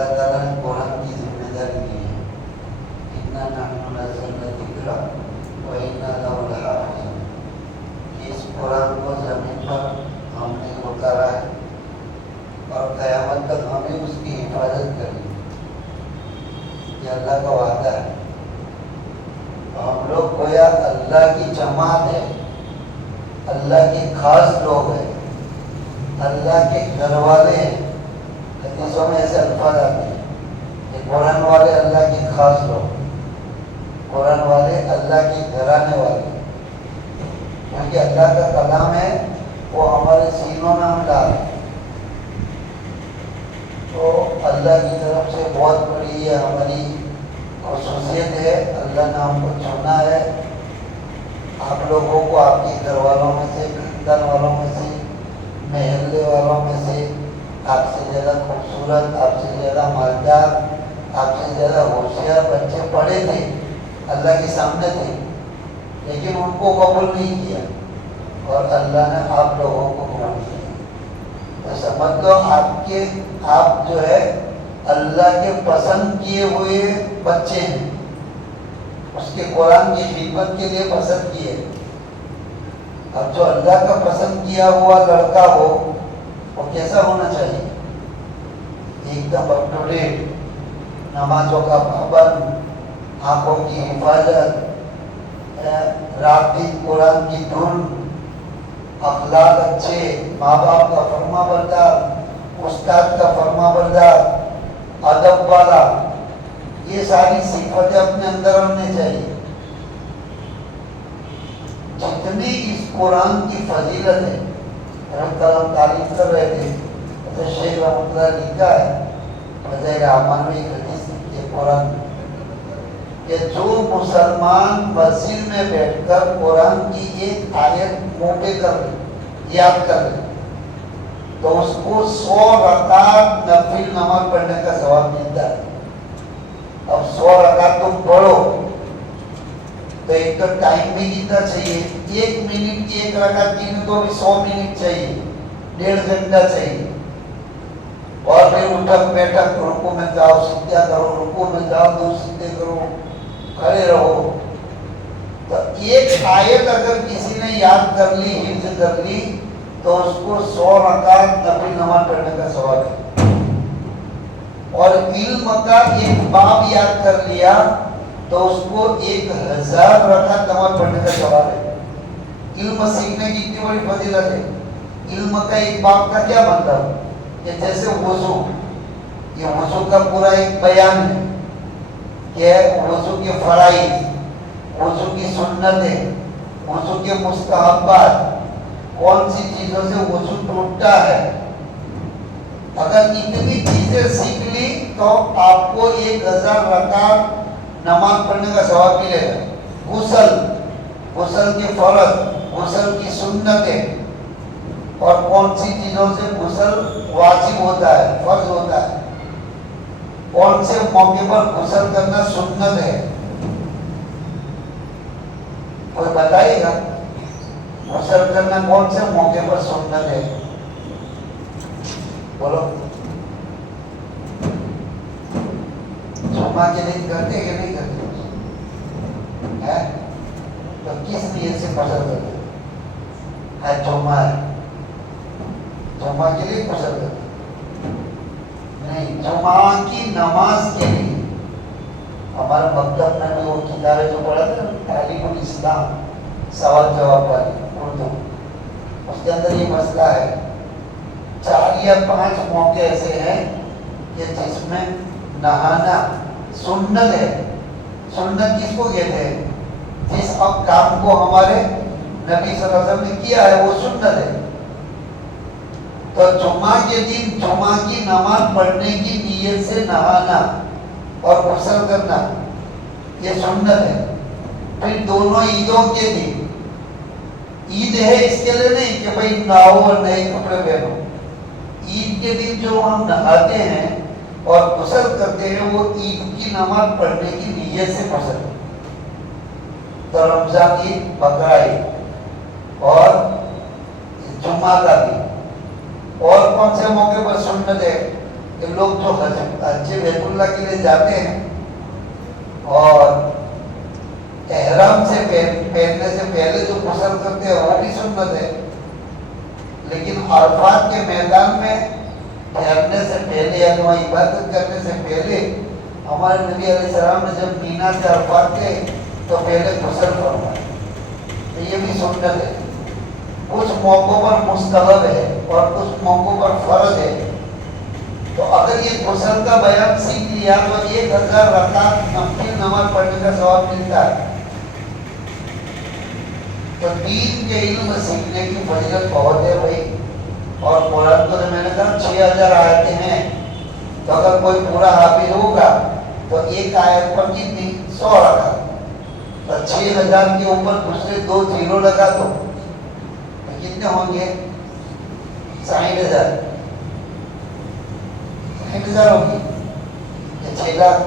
اللہ تعالیٰ نے قرآن کی ذمہ داری دی ہے، اِنَّا نَحْنُ نَزَّلْنَا الذِّکْرَ وَإِنَّا لَهُ لَحَافِظُونَ، کہ اس قرآن کو زمین پر ہم نے اتارا ہے اور قیامت تک ہمیں اس کی حفاظت کرنی ہے، یہ اللہ کا وعدہ ہے۔ ہم لوگ گویا اللہ کی جماعت ہے، اللہ کے خاص لوگ ہیں، اللہ کے گھر والے ہیں۔ حدیثوں میں ایسے الفاظ آتے ہیں کہ قرآن والے اللہ کے خاص لوگ، قرآن والے اللہ کے گھرانے والے، کیونکہ اللہ کا کلام ہے وہ ہمارے سینوں میں ہم ڈال ہیں۔ تو اللہ کی طرف سے بہت بڑی یہ ہماری خصوصیت ہے، اللہ نے ہم کو چنا ہے، آپ لوگوں کو آپ کے گھر والوں میں سے، خاندان والوں میں سے، محلے والوں میں سے، آپ سے زیادہ خوبصورت، آپ سے زیادہ مالدار، آپ سے زیادہ ہوشیار بچے پڑھے تھے، اللہ کے سامنے تھے، لیکن ان کو قبول نہیں کیا اور اللہ نے آپ لوگوں کو قبول کیا۔ تو سمجھ لو آپ جو ہے اللہ کے پسند کیے ہوئے بچے ہیں، اس کے قرآن کی خدمت کے لیے پسند کیے۔ اب جو اللہ کا پسند کیا ہوا لڑکا ہو وہ کیسا ہونا چاہیے؟ ایک دم اپ ٹو ڈیٹ، نمازوں کا پابند، آنکھوں کی حفاظت، رات دن قرآن کی دھن، اخلاق اچھے، ماں باپ کا فرما بردار، استاد کا فرما بردار، ادب والا، یہ ساری صفتیں اپنے اندر ہونے چاہیے۔ جتنی اس قرآن کی فضیلت ہے، ہم تعریف کر رہے تھے تو شیخ رحمۃ اللہ لکھا ہے فضائل اعمال میں ایک حدیث ہے قرآن کہ جو مسلمان مسجد میں بیٹھ کر قرآن کی ایک آیت موٹے کر یاد کر لے تو اس کو 100 رکعت نفل نماز پڑھنے کا ثواب ملتا ہے۔ اب 100 رکعت تم پڑھو تو ایک تو ٹائم بھی کتنا چاہیے، 1 منٹ کی 1 رکعت کی میں تو بھی 100 منٹ چاہیے، 1.5 گھنٹہ چاہیے، اور پھر اٹھک بیٹھک، رکوع میں جاؤ سجدہ کرو، رکوع میں جاؤ 2 سجدے کرو، کھڑے رہو۔ تو ایک آیت اگر کسی نے یاد کر لی، حفظ کر لی، تو اس کو 100 رکعت نفل نماز پڑھنے کا ثواب ہے۔ اور علم کا ایک باب یاد کر لیا تو اس کو 1000 رکعت نماز پڑھنے کا ثواب ہے۔ علم سیکھنے کی اتنی بڑی فضیلت ہے۔ علم کا ایک باب کا کیا مطلب کہ جیسے وضو، یہ وضو کا پورا ایک بیان ہے کہ وضو کے فرائض، وضو کی سنتیں، وضو کے مستحبات، کون سی چیزوں سے وضو ٹوٹتا ہے۔ اگر اتنی چیزیں سیکھ لی تو آپ کو 1000 رکعت نماز پڑھنے کا ثواب ملے گا۔ غسل کے فرض، غسل کی سنتیں، اور کون سی چیزوں سے غسل واجب ہوتا ہے، فرض ہوتا ہے، کون سے موقع پر غسل کرنا سنت ہے، کوئی بتائے گا؟ غسل کرنا کون سے موقع پر سنت ہے؟ بولو۔ جمعہ کے دن کرتے کہ نہیں کرتے؟ تو کس نیت سے غسل کرتے؟ جمعہ ہے، جمعہ کے لیے غسل کرتے نہیں، جمعہ کی نماز کے لیے۔ ہمارے مکتب میں بھی وہ کتابیں جو پڑھا تھا تعلیم الاسلام، سوال جواب والی اردو، اس کے اندر یہ مسئلہ ہے 4 یا 5 موقع ایسے ہیں کہ جس میں نہانا سنت ہے۔ سنت کس کو کہتے ہیں؟ جس اب کام کو ہمارے نبی صلی اللہ علیہ وسلم نے کیا ہے وہ سنت ہے۔ تو جمعہ کے دن جمعہ کی نماز پڑھنے کی نیت سے نہانا اور غسل کرنا یہ سنت ہے۔ پھر دونوں عیدوں کے دن، عید ہے اس کے لیے نہیں کہ بھائی نہاؤ اور نئے کپڑے پہنو، عید کے دن جو ہم نہاتے ہیں اور غسل کرتے ہیں وہ عید کی نماز پڑھنے کی نیت سے غسل۔ تو رمضان عید، بقرعید اور جمعہ کا دن، اور کون سے موقع پر سنت ہے؟ کہ لوگ جو حج بیت اللہ کے لیے جاتے ہیں اور احرام سے پہننے سے پہلے جو غسل کرتے ہیں وہ بھی سنت ہے، لیکن عرفات کے میدان میں ٹھہرنے سے پہلے یعنی وہاں عبادت کرنے سے پہلے ہمارے نبی علیہ السلام نے جب مینا سے عرفات کے تو پہلے غسل فرمایا، تو یہ بھی سنت ہے۔ کچھ موقعوں پر مستحب ہے اور کچھ موقعوں پر فرض ہے، تو اگر یہ غسل کا بیان سیکھ لیا تو 1000 رکعت نفل نماز پڑھنے کا ثواب ملتا ہے۔ تو دین کے علم سیکھنے کی فضیلت بہت ہے بھائی، اور قرآن کو جو میں نے کہا 6000 آیتیں ہیں، تو اگر کوئی پورا حافظ ہوگا تو ایک آیت پر کتنی 100 رکعت، تو 6000 کے اوپر دوسرے 2 زیرو لگا دو تو کتنے ہوں گے؟ 60,000 ہوگی، یہ 6 لاکھ۔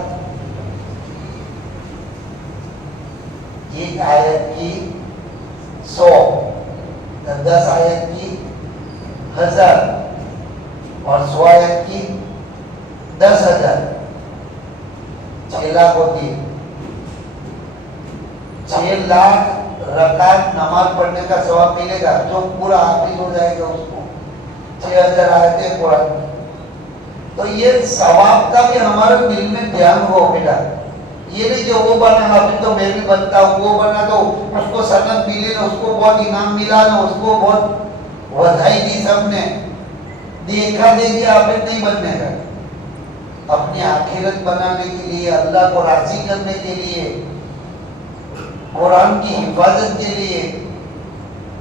ایک آیت کی 100، 10 آیت کی 1000 اور 100 آیت کی 10,000، 6 لاکھ ہوتی ہے۔ 6 لاکھ رکعت نماز پڑھنے کا ثواب ملے گا جو پورا حافظ ہو جائے گا، اس کو 6000 آیتیں قرآن۔ تو یہ ثواب کا بھی ہمارے دل میں دھیان ہو بیٹا، یہ نہیں کہ وہ بنا حافظ تو میں بھی بنتا ہوں، وہ بنا تو اس کو سند ملی نا، اس کو بہت انعام ملا نا، اس کو بہت بدھائی دی سب نے، دیکھا دیکھی حافظ نہیں بننے کا۔ اپنی آخرت بنانے کے لیے، اللہ کو راضی کرنے کے لیے، قرآن کی حفاظت کے لیے،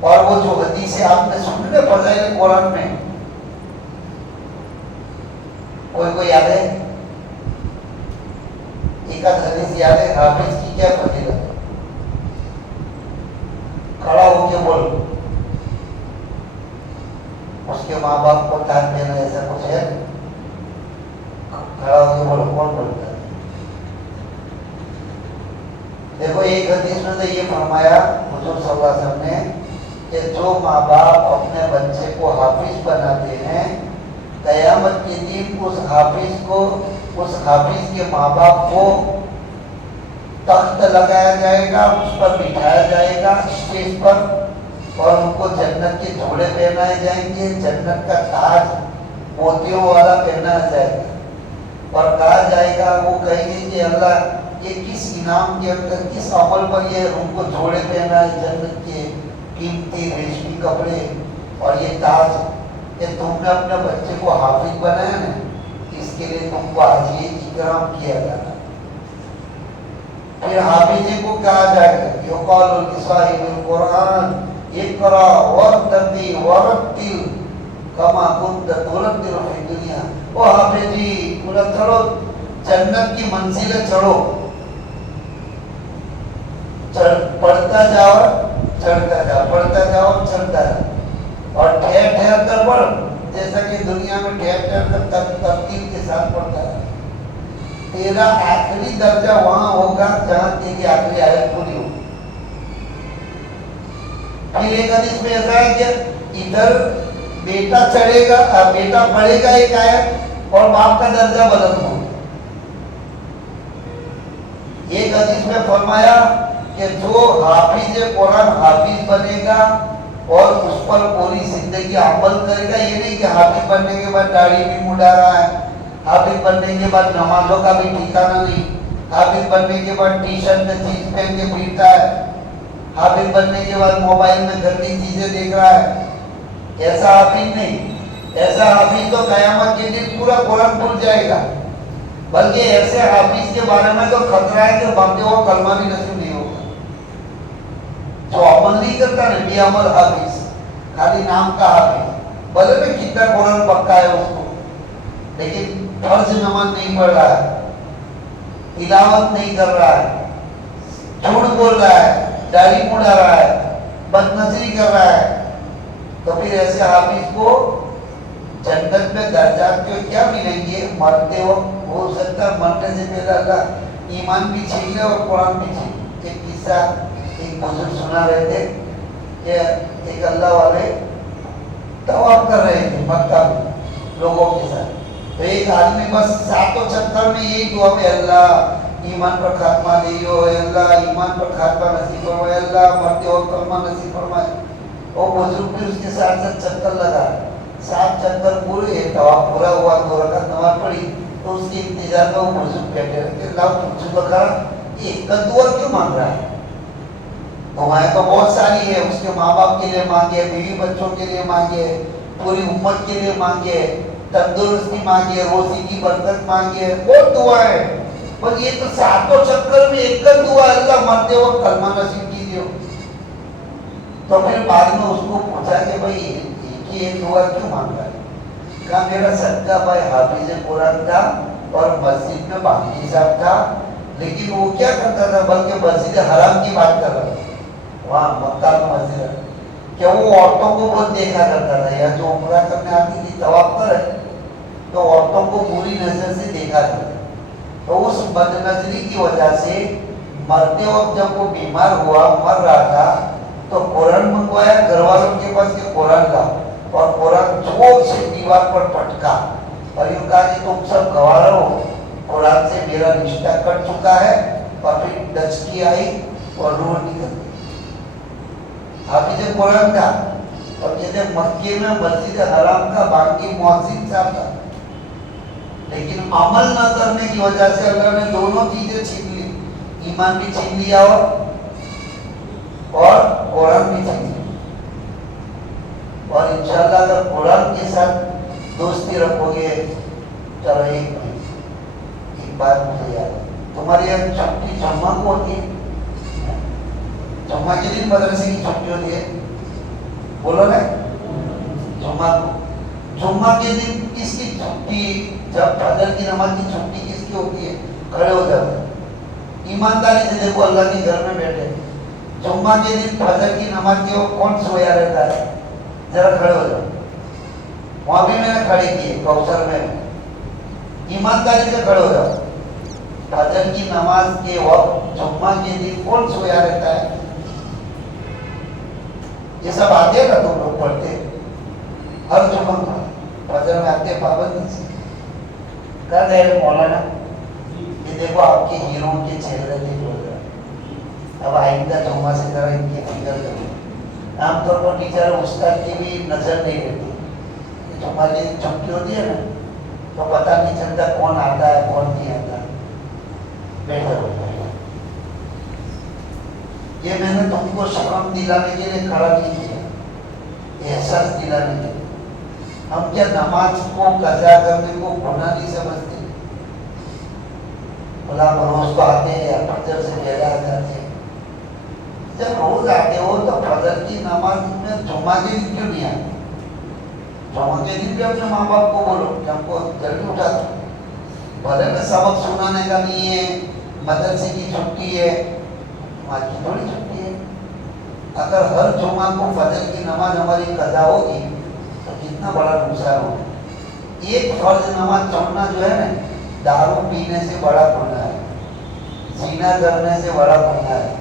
اور وہ جو حدیثیں آپ نے سننے فضائل قرآن میں، کوئی یاد ہے؟ ایک حدیث یاد ہے؟ حافظ کی کیا فضیلت ہے؟ کھڑا ہو کے بول، اس کے ماں باپ کو تاج دینا ایسا کچھ ہے؟ کھڑا ہو کے بولو، کون بولتا ہے؟ دیکھو ایک حدیث میں تو یہ فرمایا حضور صلی اللہ علیہ وسلم نے کہ جو ماں باپ اپنے بچے کو حافظ بناتے ہیں، قیامت کے دن اس حافظ کے ماں باپ کو تخت لگایا جائے گا، اس پر بٹھایا جائے گا اسٹیج پر، اور ان کو جنت کے جھوڑے پہنائے جائیں گے، جنت کا تاج موتیوں والا پہنایا جائے گا، اور کہا جائے گا، وہ کہیں گے کہ اللہ یہ کس انعام کے اندر، کس عمل پر یہ ان کو جھوڑے پہنا ہے، جنت کے قیمتی ریشمی کپڑے اور یہ تاج، کہ تم نے اپنے بچے کو حافظ بنایا نا، اس کے لیے تم کو آج یہ اکرام کیا جانا۔ پھر حافظ کو کہا جائے گا یقال لصاحب القرآن اقرا وارتقی ورتل کما کنت ترتل فی الدنیا، او حافظ جی پورا چڑھو، جنت کی منزلیں چڑھو، پڑھتا جاؤ چڑھتا جاؤ، پڑھتا جاؤ چڑھتا جاؤ، اور ٹھہر ٹھہر کر پڑھ، جیسا کہ دنیا میں ٹھہر ٹھہر کر ترتیب کے ساتھ پڑھتا ہے۔ تیرا آخری درجہ وہاں ہوگا جہاں تیری آخری آیت پوری ہوگی۔ پھر ایک حدیث میں ایسا ہے کہ ادھر بیٹا چڑھے گا، بیٹا پڑھے گا ایک آیت اور باپ کا درجہ بلند ہوگا۔ ایک حدیث میں فرمایا کہ جو حافظ قرآن حافظ بنے گا اور اس پر پوری زندگی عمل کرے گا، یہ نہیں کہ حافظ بننے کے بعد داڑھی بھی مڈا رہا ہے، حافظ بننے کے بعد نمازوں کا بھی ٹھکانہ نہیں، حافظ بننے کے بعد ٹی شرٹ میں جینس پہن کے پھرتا ہے، حافظ بننے کے بعد موبائل میں گندی چیزیں دیکھ رہا ہے، ایسا حافظ نہیں۔ ایسا حافظ تو قیامت کے دن پورا قرآن بھول جائے گا، بلکہ ایسے حافظ کے بارے میں تو خطرہ ہے کہ بندے کو کلمہ بھی نصیب نہیں ہوگا۔ جو عمل نہیں کرتا نا، بے عمل حافظ، خالی نام کا حافظ، بھلے میں کتنا قرآن پکا ہے اس کو، لیکن فرض نماز نہیں پڑھ رہا ہے، تلاوت نہیں کر رہا ہے، جھوٹ بول رہا ہے، داڑھی مڑا رہا ہے، بد نظری کر رہا ہے، تو پھر ایسے حافظ کو جنت میں درجات جو کیا ملیں گے؟ مرتے وقت ہو سکتا ہے مرنے سے پہلے اللہ ایمان بھی چھین لے اور قرآن بھی چھین لے۔ ایک قصہ ایک بزرگ سنا رہے تھے کہ ایک اللہ والے طواف کر رہے تھے مکہ میں لوگوں کے ساتھ، تو ایک آدمی بس ساتوں چکر میں یہی دعا میں اللہ ایمان پر خاتمہ دیو، اللہ ایمان پر خاتمہ نصیب فرمائے، اللہ مرتے وقت کلمہ نصیب فرمائے. وہ بزرگ بھی اس کے ساتھ ساتھ چکر لگا، 7 چکر پورے، طواف پورا ہوا، 2 رکعت نماز پڑھی. تو اس کے انتظار میں وہ بزرگ بیٹھے رہتے، اللہ پوچھو تو کرا ایک کا دعا کیوں مانگ رہا ہے؟ دعائیں تو بہت ساری ہے، اس کے ماں باپ کے لیے مانگے، بیوی بچوں کے لیے مانگے، پوری امت کے لیے مانگے، تندرستی مانگے، روزی کی برکت مانگے، بہت دعائیں. پر یہ تو 7 چکر میں ایک کا دعا، اللہ مرتے وقت کلمہ نصیب کیجیے. تو پھر بعد میں اس کو پوچھا کہ بھائی ایک دعا کیوں مانگ رہا ہے؟ کہا میرا صدقہ بھائی حافظ قرآن تھا اور مسجد میں باقی صاحب تھا، لیکن وہ کیا کرتا تھا، بلکہ مسجد حرام کی بات کر رہا تھا، وہاں مکہ میں مسجد ہے کہ وہ عورتوں کو بہت دیکھا کرتا تھا، یا جو عمرہ کرنے آتی تھی طواف پر تو عورتوں کو بری نظر سے دیکھا کرتا. تو اس بد نظری کی وجہ سے مرتے وقت جب وہ بیمار ہوا، مر رہا تھا، تو قرآن منگوایا گھر والوں کے پاس کہ قرآن لاؤ، اور قرآن زور سے دیوار پر پٹکا اور یوں کہا کہ تم سب گواہ رہو قرآن سے میرا رشتہ کٹ چکا ہے. اور پھر ڈچکی آئی اور روح نکل گئی. حافظ قرآن تھا اور کہتے مکے میں مسجد حرام کا باقی مؤذن صاحب تھا، لیکن عمل نہ کرنے کی وجہ سے اللہ نے دونوں چیزیں چھین لی، ایمان بھی چھین لیا اور قرآن بھی چھین لیا. اور انشاءاللہ اگر قرآن کے ساتھ دوستی رکھو گے. چلو ایک بات مجھے یاد ہے، تمہاری یہاں چھٹی جمعہ کو ہوتی ہے، جمعہ کے دن مدرسے کی چھٹی ہوتی ہے، بولو نا جمعہ کو. جمعہ کے دن کس کی چھٹی؟ جب فجر کی نماز کی چھٹی کس کی ہوتی ہے؟ کھڑے ہو جاتے ہیں. ایمانداری سے دیکھو اللہ کے گھر میں بیٹھے، جمعہ کے دن فجر کی نماز کے وہ کون سویا رہتا ہے؟ ذرا کھڑے ہو جاؤ. وہاں بھی میں نے کھڑے کیے کوثر میں. ایمانداری سے کھڑے ہو جاؤ. فجر کی نماز کے وقت جمعہ کے دن کون سویا رہتا ہے؟ یہ سب آتے ہیں نا، تم لوگ پڑھتے ہر جمعہ فجر میں آتے پابندی سے. کر رہے مولانا یہ دیکھو آپ کے ہیروں کے چہرے دیکھ لو ذرا، اب آئندہ جمعہ سے ذرا ان کی فکر کرو. عام طور پر ٹیچر استاد کی بھی نظر نہیں رہتی، جمعہ کی چھٹی ہوتی ہے نا تو پتہ نہیں چلتا کون آتا ہے کون نہیں آتا. بہتر ہوتا ہے. یہ میں نے تم کو شرم دلانے کے لیے کھڑا نہیں کیا، احساس دلانے کے لیے. ہم کیا نماز کو قضا کرنے کو گناہ نہیں سمجھتے؟ بلا روز کو آتے ہیں یا فجر سے پہلے آ جاتے ہیں. جب روز آتے ہو تو فجر کی نماز میں جمعہ کے دن کیوں نہیں آتے؟ جمعہ کے دن بھی اپنے ماں باپ کو بولو کہ ہم کو جلدی اٹھا دو. بھلے میں سبق سنانے کا نہیں ہے، مدرسے کی چھٹی ہے، آج کی تھوڑی چھٹی ہے. اگر ہر جمعہ کو فجر کی نماز ہماری قضا ہوگی تو کتنا بڑا نقصان ہوگا. ایک فرض نماز چھوڑنا جو ہے نا، دارو پینے سے بڑا گناہ ہے، زنا کرنے سے بڑا گناہ ہے،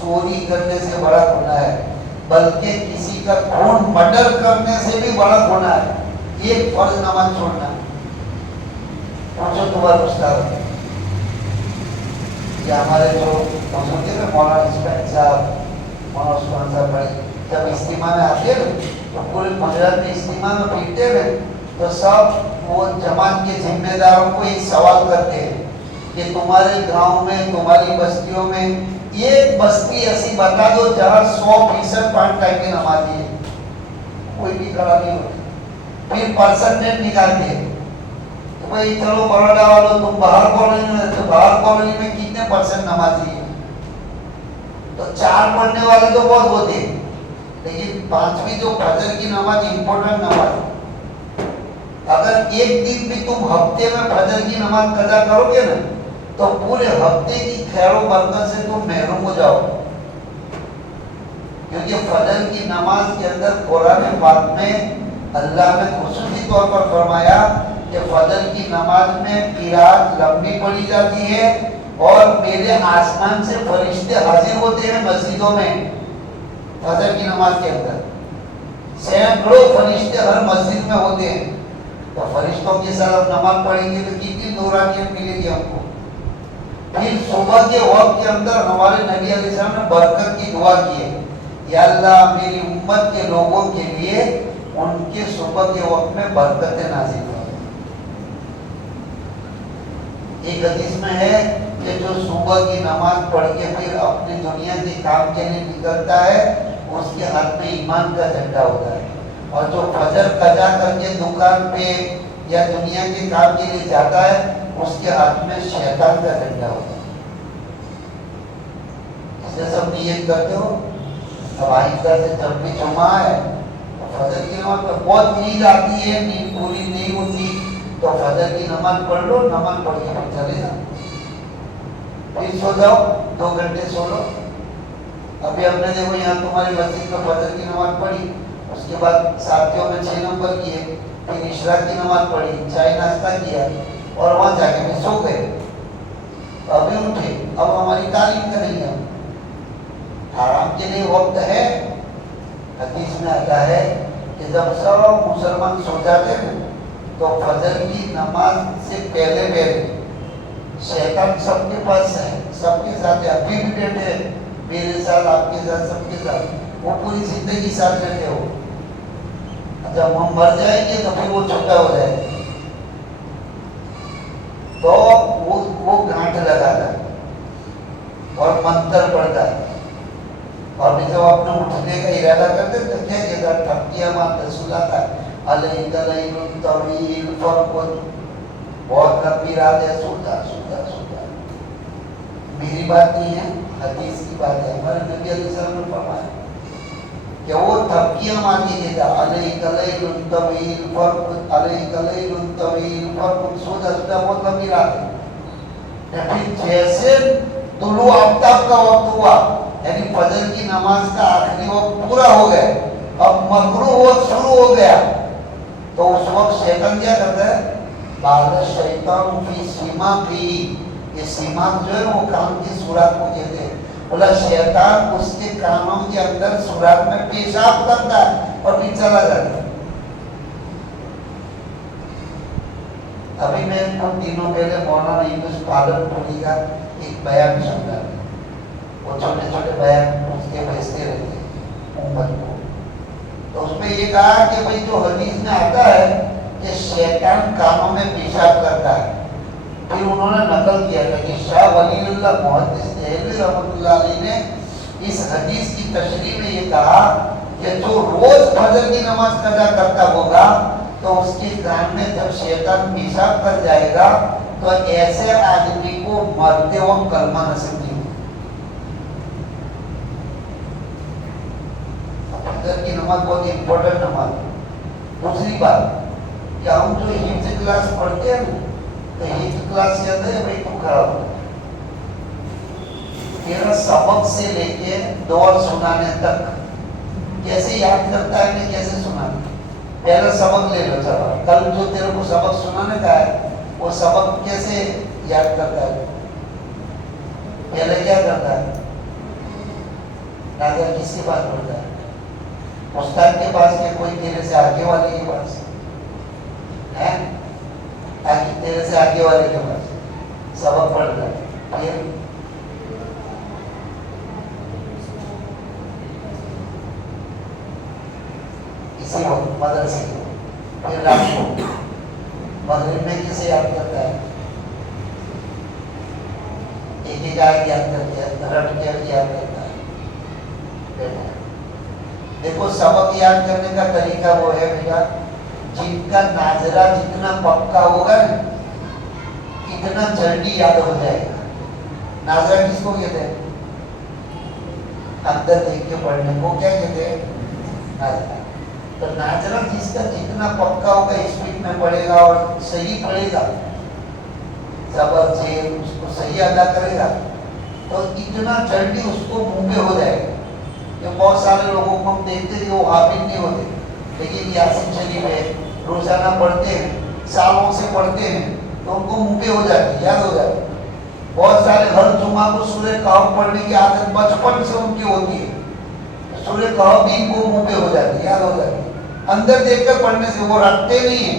چوری کرنے سے بڑا گناہ ہے، بلکہ کسی کا خون مرڈر کرنے سے بھی بڑا گناہ ہے ایک فرض نماز چھوڑنا. پوچھو تمہارا استاد یا ہمارے جو ہوتے ہیں مولانا اسماعیل صاحب، مولانا عثمان صاحب بھائی، جب اجتماع میں آتے ہیں تو پورے گجرات میں اجتماع میں بیٹھتے ہیں تو سب وہ جماعت کے ذمہ داروں کو ایک سوال کرتے ہیں کہ تمہارے گاؤں میں، تمہاری بستیوں میں ایک بستی ایسی بتا دو جہاں 100% 5 ٹائم کی نمازی ہے. کوئی بھی کھڑا نہیں ہوتا. پھر پرسنٹیج نکالتے ہیں تو بھائی چلو بروڈا والوں تم باہر کالونی میں رہتے، باہر کالونی میں کتنے % نمازی ہیں؟ تو 4 پڑھنے والے تو بہت ہوتے ہیں، لیکن 5ویں جو فجر کی نماز امپورٹنٹ نماز ہے. اگر ایک دن بھی تم ہفتے میں فجر کی نماز قضا کرو گے نا تو پورے ہفتے کی خیر و برکت سے تم محروم ہو جاؤ. کیونکہ فجر کی نماز کے اندر قرآن پاک میں اللہ نے خصوصی طور پر فرمایا کہ فجر کی نماز میں قرات لمبی پڑھی جاتی ہے اور میرے آسمان سے فرشتے حاضر ہوتے ہیں مسجدوں میں. فجر کی نماز کے اندر سینکڑوں فرشتے ہر مسجد میں ہوتے ہیں. تو فرشتوں کے ساتھ ہم نماز پڑھیں گے تو کتنی نورانیت ملے گی ہم کو. پھر صبح کے وقت کے اندر ہمارے نبی علیہ السلام نے برکت کی دعا کی ہے, یا اللہ میری امت کے لوگوں کے لیے ان کے صبح کے وقت میں برکتیں نازل کرو. ایک حدیث میں ہے کہ جو صبح کی نماز پڑھ کے پھر اپنی دنیا کے کام کے لیے نکلتا ہے اس کے ہاتھ میں ایمان کا جھنڈا ہوتا ہے, اور جو فجر قضا کر کے دکان پہ یا دنیا کے کام کے لیے جاتا ہے اس کے ہاتھ میں شیطان کا جھنڈا ہوتا ہے. اس سے سب نیت کرتے ہو. اب آئندہ سے جب بھی جمعہ ہے فجر کی نماز پہ بہت نیند آتی ہے, نیند پوری نہیں ہوتی, تو فجر کی نماز پڑھ لو, نماز پڑھ کے پھر چلے جاؤ, پھر سو جاؤ, 2 گھنٹے سو لو. ابھی ہم نے دیکھو یہاں تمہاری مسجد میں فجر کی نماز پڑھی, اس کے بعد ساتھیوں میں 6 نمبر کیے, پھر عشاء کی نماز پڑھی, چائے ناشتہ کیا اور وہاں جا کے بھی سو گئے. ابھی اٹھے, اب ہماری تعلیم کریں گے, آرام کے لیے وقت ہے. حدیث میں آتا ہے کہ جب سب مسلمان سو جاتے ہیں تو فجر کی نماز سے پہلے شیطان سب کے پاس ہے, سب کے ساتھ ہے, ابھی بھی بیٹھے میرے ساتھ, آپ کے ساتھ, سب کے ساتھ, وہ پوری زندگی ساتھ رہتے ہو. جب ہم مر جائیں گے تو پھر وہ چھوٹا ہو جائے گا, تو وہ گانٹھ لگاتا ہے اور منتر پڑھتا ہے, اور جب اپنے اٹھنے کا ارادہ کرتے تو کیا کہتا ہے, ٹھپکیاں مارتا سلاتا ہے, علیک لیل طویل فرقد, بہت لمبی رات ہے, سو جا سو جا سو جا. میری بات نہیں ہے, حدیث کی بات ہے. ہمارے نبی علیہ السلام نے فرمایا کہ وہ تھپکیاں مار کے کہتا علیک لیل طویل فرقد, علیک لیل طویل فرقد, سو جا سو جا, بہت لمبی رات ہے. پھر جیسے طلوع آفتاب کا وقت ہوا, یعنی فجر کی نماز کا آخری وقت پورا ہو گیا, اب مغرب وقت شروع ہو گیا, تو اس وقت شیطان کیا کرتا ہے, بعد شیطان فی سیماقی, یہ سیماق جو ہے وہ کان کی سوراخ کو کہتے ہیں. بولا شیطان اس کے کانوں کے اندر سوراخ میں پیشاب کرتا ہے اور پھر چلا جاتا ہے. ابھی میں کچھ دنوں پہلے مولانا یونس پالن پوری کا ایک بیان سنا, وہ چھوٹے چھوٹے بیان اس کے بھیجتے رہتے ہیں امت کو. تو اس میں یہ کہا کہ بھئی جو حدیث میں آتا ہے کہ شیطان کانوں میں پیشاب کرتا ہے, پھر انہوں نے نقل کیا تھا کہ شاہ ولی اللہ محدث دہلوی رحمۃ اللہ علیہ نے اس حدیث کی تشریح میں یہ کہا کہ جو روز فجر کی نماز قضا کرتا ہوگا تو اس کے کان میں جب شیطان پیشاب کر جائے گا تو ایسے آدمی کو مرتے وقت کلمہ نصیب نہیں ہوگا. فجر کی نماز بہت امپورٹنٹ نماز ہے. دوسری بات کہ ہم جو حفظ کلاس پڑھتے ہیں نا, تو حفظ کلاس کے اندر بھائی تو خراب ہو, تیرا سبق سے لے کے دور سنانے تک کیسے یاد کرتا ہے کہ کیسے سنانا. پہلا سبق لے لو, چلو کل جو تیرے کو سبق سنانے کا ہے وہ سبق کیسے یاد کرتا ہے, پہلے کیا کرتا ہے, نظر کس کے پاس پڑھتا ہے, استاد کے پاس کہ کوئی تیرے سے آگے والے کے پاس ہے, تیرے سے آگے والے کے پاس سبق پڑھتا ہے. پھر اسی وقت مدرسے کو, پھر رات کو مغرب میں کسے یاد کرتا ہے, ایک ایک آیت یاد کرتا ہے, رٹ کے یاد کرتا ہے. دیکھو سبق یاد کرنے کا طریقہ وہ ہے بیٹا, جن کا ناظرہ جتنا پکا ہوگا نا اتنا جلدی یاد ہو جائے گا. ناظرہ کس کو کہتے ہیں, اندر دیکھ کے پڑھنے کو کیا کہتے ہیں, ناظرہ. تو ناظرہ جس کا جتنا پکا ہوگا اسپیڈ میں پڑھے گا اور صحیح پڑھے گا, زبر سے اس کو صحیح ادا کرے گا, تو اتنا جلدی اس کو منہ پہ ہو جائے گا. کہ بہت سارے لوگوں کو ہم دیکھتے کہ وہ حافظ نہیں ہوتے, لیکن یاسین شریف ہے روزانہ پڑھتے ہیں, سالوں سے پڑھتے ہیں, تو ان کو منہ پہ ہو جاتی, یاد ہو جاتی. بہت سارے ہر جمعہ کو سورہ کہف پڑھنے کی عادت بچپن سے ان کی ہوتی ہے, سورہ کہف بھی ان کو منہ پہ ہو جاتی, یاد ہو جاتی. اندر دیکھ کر پڑھنے سے وہ رکھتے نہیں ہیں,